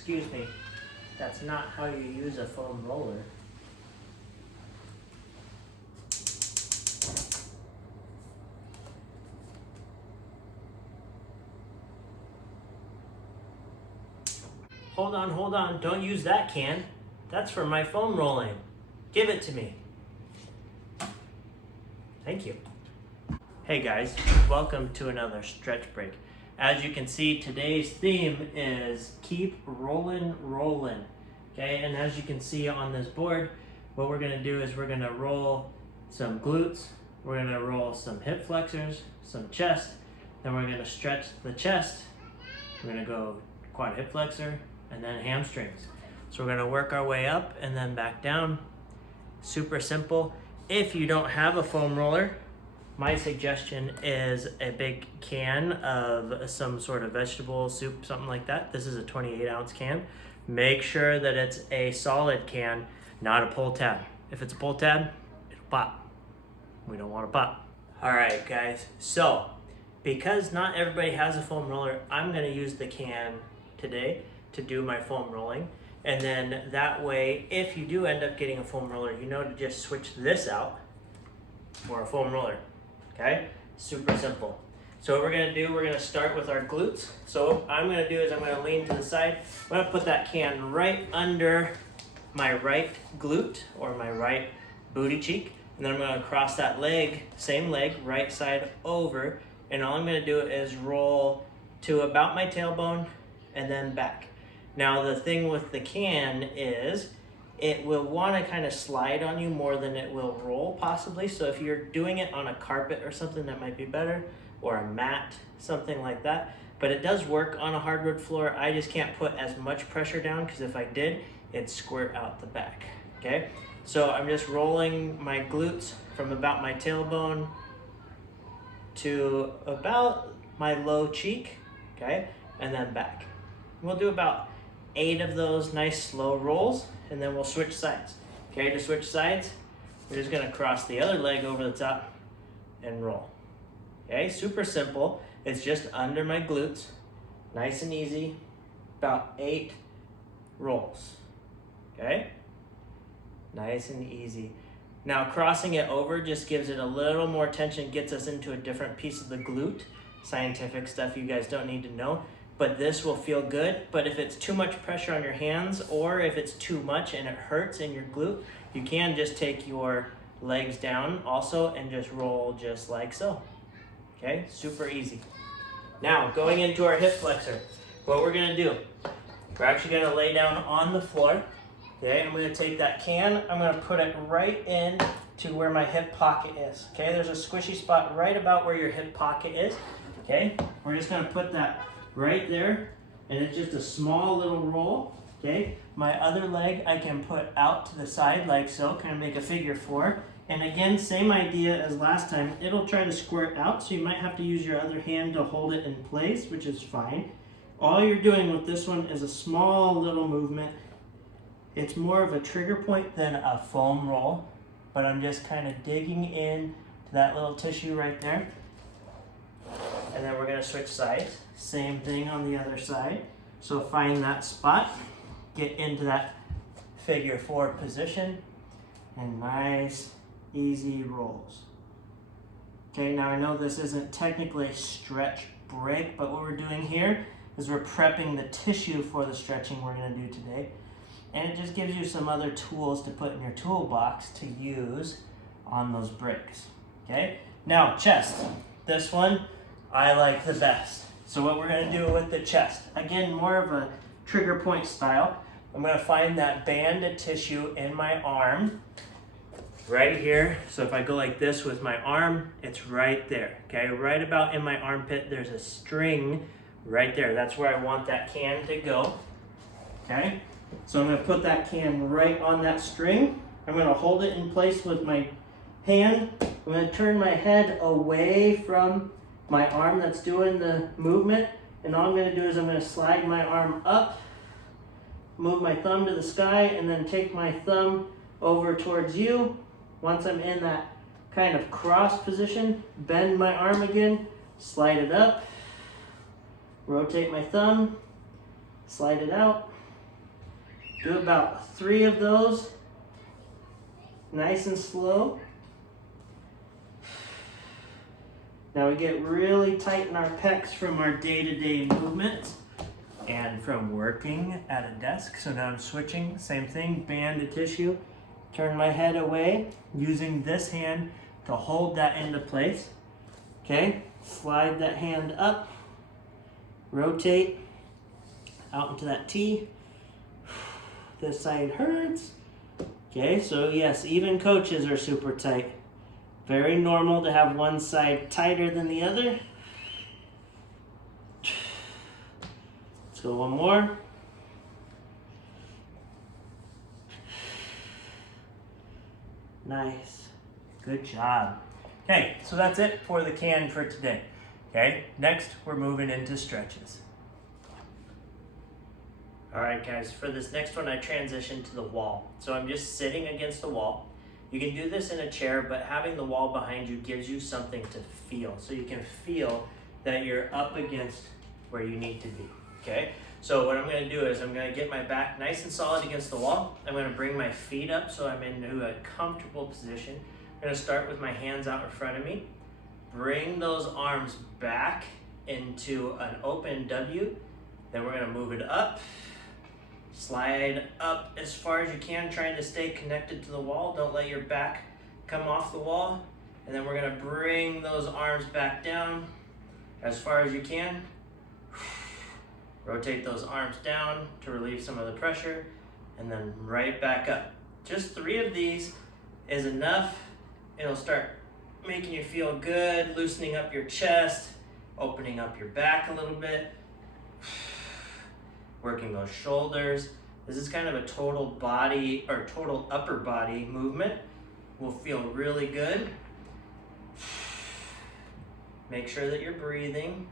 excuse me, that's not how you use a foam roller. Hold on, don't use that can. That's for my foam rolling. Give it to me. Thank you. Hey guys, welcome to another stretch break. As you can see, today's theme is keep rollin', rollin'. Okay, and as you can see on this board, what we're gonna do is we're gonna roll some glutes, we're gonna roll some hip flexors, some chest, then we're gonna stretch the chest, we're gonna go quad hip flexor, and then hamstrings. So we're gonna work our way up and then back down. Super simple. If you don't have a foam roller, my suggestion is a big can of some sort of vegetable soup, something like that. This is a 28-ounce can. Make sure that it's a solid can, not a pull tab. If it's a pull tab, it'll pop. We don't want to pop. All right, guys. So, because not everybody has a foam roller, I'm gonna use the can today to do my foam rolling. And then that way, if you do end up getting a foam roller, you know to just switch this out for a foam roller. Okay, super simple. So what we're gonna do, we're gonna start with our glutes. So what I'm gonna do is I'm gonna lean to the side. I'm gonna put that can right under my right glute or my right booty cheek. And then I'm gonna cross that leg, same leg, right side over. And all I'm gonna do is roll to about my tailbone and then back. Now the thing with the can is it will want to kind of slide on you more than it will roll possibly. So if you're doing it on a carpet or something, that might be better, or a mat, something like that. But it does work on a hardwood floor. I just can't put as much pressure down because if I did, it'd squirt out the back, okay? So I'm just rolling my glutes from about my tailbone to about my low cheek, okay? And then back. We'll do about 8 of those nice slow rolls, and then we'll switch sides. Okay, to switch sides, we're just gonna cross the other leg over the top and roll. Okay, super simple. It's just under my glutes, nice and easy, about 8 rolls. Okay, nice and easy. Now crossing it over just gives it a little more tension, gets us into a different piece of the glute. Scientific stuff you guys don't need to know. But this will feel good. But if it's too much pressure on your hands, or if it's too much and it hurts in your glute, you can just take your legs down also and just roll just like so. Okay, super easy. Now, going into our hip flexor, what we're gonna do, we're actually gonna lay down on the floor. Okay, I'm gonna take that can, I'm gonna put it right in to where my hip pocket is. Okay, there's a squishy spot right about where your hip pocket is. Okay, we're just gonna put that right there, and it's just a small little roll. Okay, my other leg I can put out to the side like so, kind of make a figure 4. And again, same idea as last time. It'll try to squirt out, so you might have to use your other hand to hold it in place, which is fine. All you're doing with this one is a small little movement. It's more of a trigger point than a foam roll, but I'm just kind of digging in to that little tissue right there. And then we're gonna switch sides. Same thing on the other side. So find that spot, get into that figure 4 position, and nice, easy rolls. Okay, now I know this isn't technically a stretch break, but what we're doing here is we're prepping the tissue for the stretching we're gonna do today. And it just gives you some other tools to put in your toolbox to use on those breaks. Okay, now chest. This one I like the best. So what we're gonna do with the chest, again, more of a trigger point style. I'm gonna find that band of tissue in my arm, right here. So if I go like this with my arm, it's right there, okay? Right about in my armpit, there's a string right there. That's where I want that can to go, okay? So I'm gonna put that can right on that string. I'm gonna hold it in place with my hand. I'm gonna turn my head away from my arm that's doing the movement, and all I'm gonna do is I'm gonna slide my arm up, move my thumb to the sky, and then take my thumb over towards you. Once I'm in that kind of cross position, bend my arm again, slide it up, rotate my thumb, slide it out, Do about 3 of those, nice and slow. Now we get really tight in our pecs from our day-to-day movements and from working at a desk. So now I'm switching, same thing, band to tissue. Turn my head away, using this hand to hold that into place. Okay, slide that hand up, rotate out into that T. This side hurts. Okay, so yes, even coaches are super tight. Very normal to have one side tighter than the other. Let's go one more. Nice. Good job. Okay, so that's it for the can for today. Okay, next we're moving into stretches. All right, guys, for this next one, I transition to the wall. So I'm just sitting against the wall. You can do this in a chair, but having the wall behind you gives you something to feel. So you can feel that you're up against where you need to be, okay? So what I'm gonna do is I'm gonna get my back nice and solid against the wall. I'm gonna bring my feet up so I'm into a comfortable position. I'm gonna start with my hands out in front of me. Bring those arms back into an open W. Then we're gonna move it up. Slide up as far as you can, trying to stay connected to the wall. Don't let your back come off the wall. And then we're gonna bring those arms back down as far as you can. Rotate those arms down to relieve some of the pressure, and then right back up. Just 3 of these is enough. It'll start making you feel good, loosening up your chest, opening up your back a little bit. Working those shoulders. This is kind of a total body or total upper body movement. Will feel really good. Make sure that you're breathing.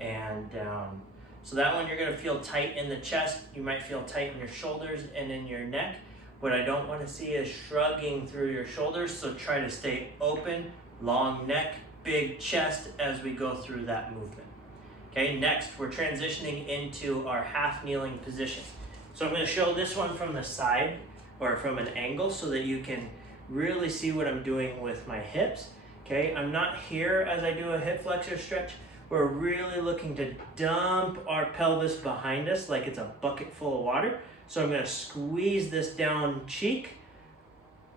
And down. So that one you're gonna feel tight in the chest. You might feel tight in your shoulders and in your neck. What I don't wanna see is shrugging through your shoulders, so try to stay open, long neck, big chest as we go through that movement. Okay, next we're transitioning into our half kneeling position. So I'm going to show this one from the side or from an angle so that you can really see what I'm doing with my hips. Okay, I'm not here as I do a hip flexor stretch. We're really looking to dump our pelvis behind us like it's a bucket full of water. So I'm going to squeeze this down cheek,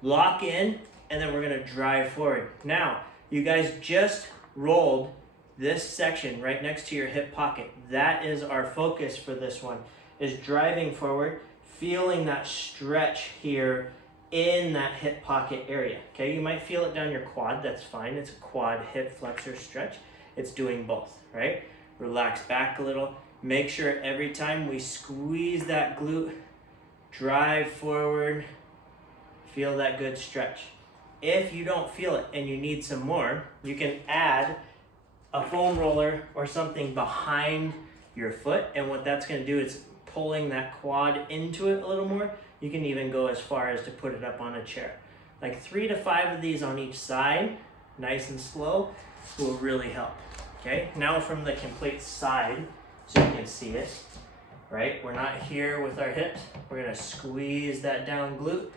lock in, and then we're going to drive forward. Now, you guys just rolled this section right next to your hip pocket. That is our focus for this one, is driving forward, feeling that stretch here in that hip pocket area. Okay, you might feel it down your quad, that's fine. It's a quad hip flexor stretch. It's doing both, right? Relax back a little. Make sure every time we squeeze that glute, drive forward, feel that good stretch. If you don't feel it and you need some more, you can add a foam roller or something behind your foot, and what that's going to do is pulling that quad into it a little more. You can even go as far as to put it up on a chair. Like 3 to 5 of these on each side, nice and slow, will really help. Okay, now from the complete side, so you can see it, right? We're not here with our hips. We're going to squeeze that down glute,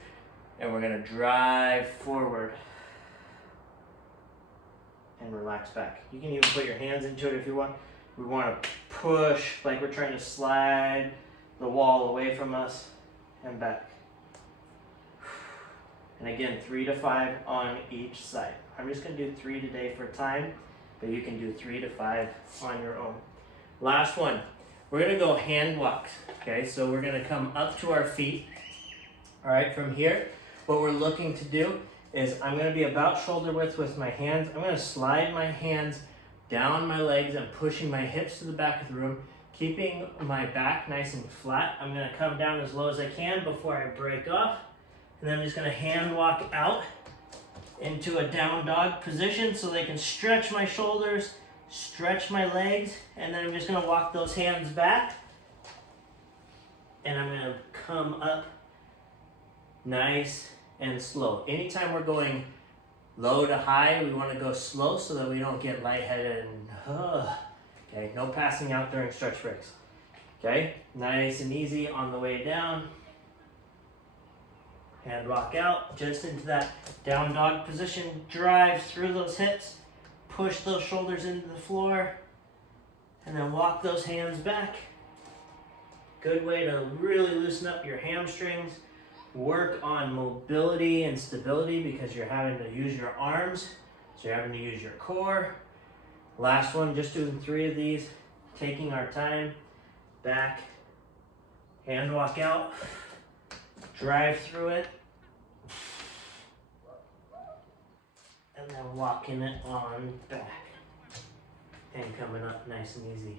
and we're gonna drive forward and relax back. You can even put your hands into it if you want. We wanna push like we're trying to slide the wall away from us and back. And again, 3 to 5 on each side. I'm just gonna do 3 today for time, but you can do 3 to 5 on your own. Last one, we're gonna go hand walks. Okay, so we're gonna come up to our feet. All right, from here, what we're looking to do is I'm going to be about shoulder width with my hands. I'm going to slide my hands down my legs and pushing my hips to the back of the room, keeping my back nice and flat. I'm going to come down as low as I can before I break off. And then I'm just going to hand walk out into a down dog position so they can stretch my shoulders, stretch my legs, and then I'm just going to walk those hands back. And I'm going to come up nice and slow. Anytime we're going low to high, we want to go slow so that we don't get lightheaded and Okay, no passing out during stretch breaks. Okay, nice and easy on the way down. Hand rock out, just into that down dog position. Drive through those hips, push those shoulders into the floor, and then walk those hands back. Good way to really loosen up your hamstrings. Work on mobility and stability because you're having to use your arms, so you're having to use your core. Last one, just doing 3 of these, taking our time. Back, hand walk out, drive through it, and then walking it on back. And coming up nice and easy.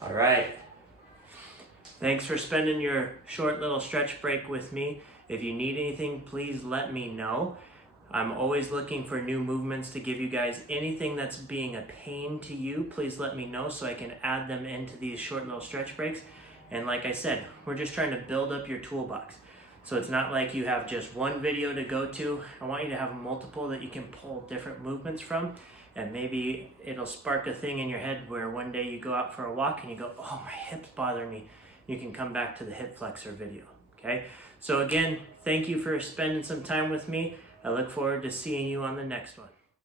All right. Thanks for spending your short little stretch break with me. If you need anything, please let me know. I'm always looking for new movements to give you guys. Anything that's being a pain to you, please let me know so I can add them into these short little stretch breaks. And like I said, we're just trying to build up your toolbox. So it's not like you have just one video to go to. I want you to have multiple that you can pull different movements from. And maybe it'll spark a thing in your head where one day you go out for a walk and you go, oh, my hips bother me. You can come back to the hip flexor video, okay? So again, thank you for spending some time with me. I look forward to seeing you on the next one.